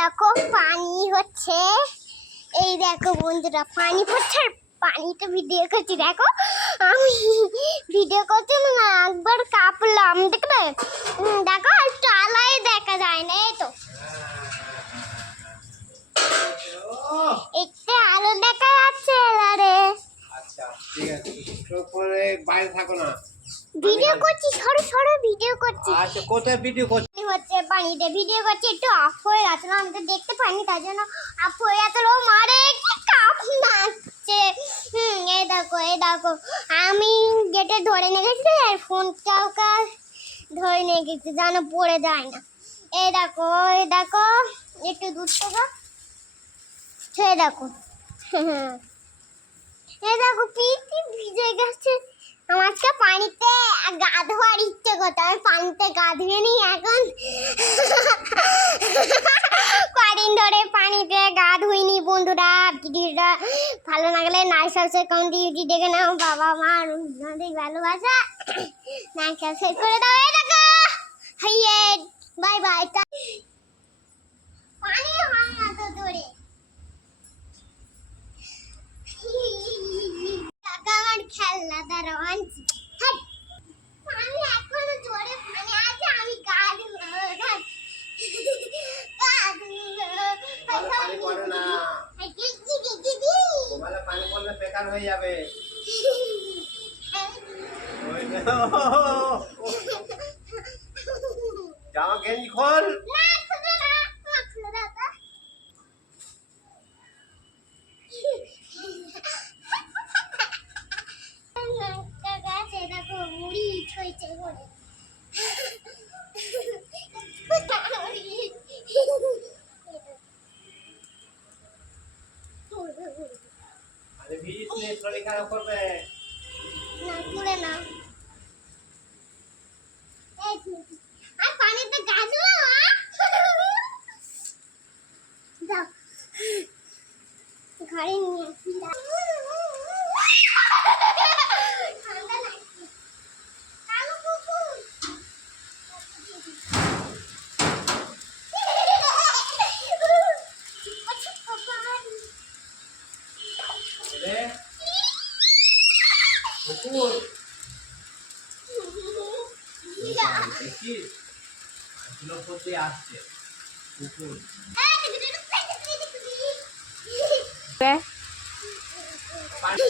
দেখো পানি হচ্ছে, এই দেখো বন্ধুরা পানি পড়ছে, পানিতে ভিডিও করছি। দেখো আমি ভিডিও করছি না, একবার কাঁপলাম দেখবে। দেখো একটু আলাই দেখা যায় না, এই তো একটু আলো দেখা যাচ্ছে। আরে আচ্ছা ঠিক আছে, তো পরে বাইরে থাকো না, ভিডিও করছি, সরো সরো ভিডিও করছি। আচ্ছা কোথায় ভিডিও করছো? হচ্ছে পানিতে ভিডিও করছি, একটু অফ হয়ে গেছে না, আমি তো দেখতে পাইনি, তার জন্য অফ হয়ে গেছে। মারে কি কাপ নাচছে। এই দেখো এই দেখো, আমি গেটে ধরে নিয়ে গেছি, আর ফোনটাও ধরে নিয়ে গেছি যেন পড়ে যায় না। এই দেখো একটু দূর থেকে এই দেখো এই দেখো পিঠি ভিজে গেছে। আমার আজকে পানিতে গা ধোয়ার ইচ্ছে করতে, আমি পানিতে গা ধুয়ে নিই এখন। কদিন ধরে পানিতে গা ধুইনি বন্ধুরা। ভিডিওটা ভালো লাগলে লাইক সাবস্ক্রাইব কমেন্ট দেখে নাও। বাবা মা আপনাদের ভালোবাসা লাইক সাবস্ক্রাইব করে দাও। এই দেখো হাইয়ে বাই বাই। পানি হয় না তো ধরে আমার খেলনা দ্বারা আনছি। আমি এখনো জোরে পানি আছে, আমি গা ধুবো। পানি পড়ে না, পানি পড়লে বেকার হয়ে যাবে। জামা গেঞ্জি খোল। দেখো মুড়ি ছইছে করে আরে ভিজিস নে, শরীর খারাপ করবে। না করে না, আর পানিতে গাছ দাও ঘরে নিয়ে আসি। ঠান্ডা লাগছে। কালো কুকুর রে কুকুর দেখিস, এগুলো করতে আসছে কুকুর। পানি